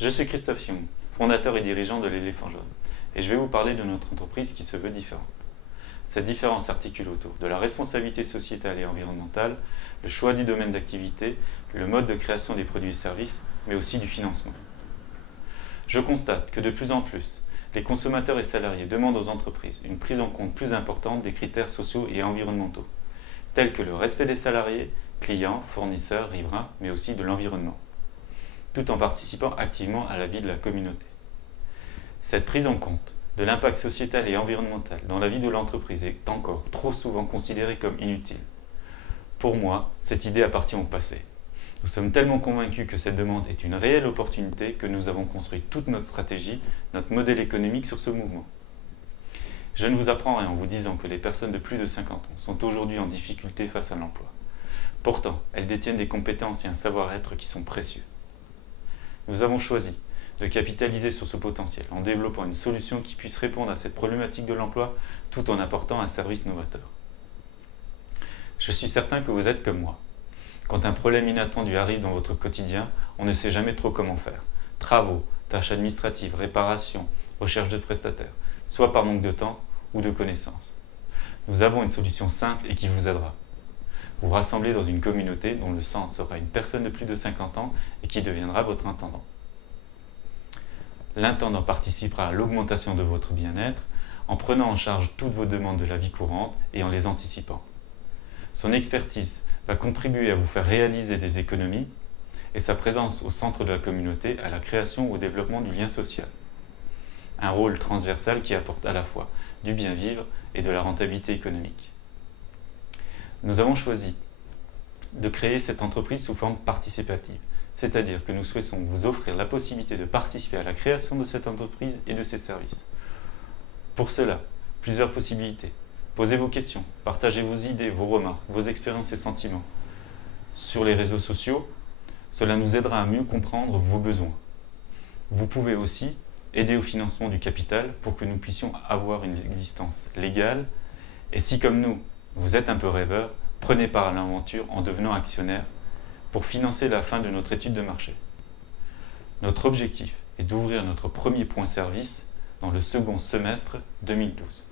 Je suis Christophe Young, fondateur et dirigeant de l'Éléphant Jaune, et je vais vous parler de notre entreprise qui se veut différente. Cette différence s'articule autour de la responsabilité sociétale et environnementale, le choix du domaine d'activité, le mode de création des produits et services, mais aussi du financement. Je constate que de plus en plus, les consommateurs et salariés demandent aux entreprises une prise en compte plus importante des critères sociaux et environnementaux, tels que le respect des salariés, clients, fournisseurs, riverains, mais aussi de l'environnement, tout en participant activement à la vie de la communauté. Cette prise en compte de l'impact sociétal et environnemental dans la vie de l'entreprise est encore trop souvent considérée comme inutile. Pour moi, cette idée appartient au passé. Nous sommes tellement convaincus que cette demande est une réelle opportunité que nous avons construit toute notre stratégie, notre modèle économique sur ce mouvement. Je ne vous apprends rien en vous disant que les personnes de plus de 50 ans sont aujourd'hui en difficulté face à l'emploi. Pourtant, elles détiennent des compétences et un savoir-être qui sont précieux. Nous avons choisi de capitaliser sur ce potentiel en développant une solution qui puisse répondre à cette problématique de l'emploi tout en apportant un service novateur. Je suis certain que vous êtes comme moi. Quand un problème inattendu arrive dans votre quotidien, on ne sait jamais trop comment faire. Travaux, tâches administratives, réparations, recherche de prestataires, soit par manque de temps ou de connaissances. Nous avons une solution simple et qui vous aidera. Vous rassemblez dans une communauté dont le centre sera une personne de plus de 50 ans et qui deviendra votre intendant. L'intendant participera à l'augmentation de votre bien-être en prenant en charge toutes vos demandes de la vie courante et en les anticipant. Son expertise va contribuer à vous faire réaliser des économies et sa présence au centre de la communauté à la création ou au développement du lien social. Un rôle transversal qui apporte à la fois du bien-vivre et de la rentabilité économique. Nous avons choisi de créer cette entreprise sous forme participative, c'est-à-dire que nous souhaitons vous offrir la possibilité de participer à la création de cette entreprise et de ses services. Pour cela, plusieurs possibilités. Posez vos questions, partagez vos idées, vos remarques, vos expériences et sentiments. Sur les réseaux sociaux, cela nous aidera à mieux comprendre vos besoins. Vous pouvez aussi aider au financement du capital pour que nous puissions avoir une existence légale. Et si, comme nous, vous êtes un peu rêveur, prenez part à l'aventure en devenant actionnaire pour financer la fin de notre étude de marché. Notre objectif est d'ouvrir notre premier point service dans le second semestre 2012.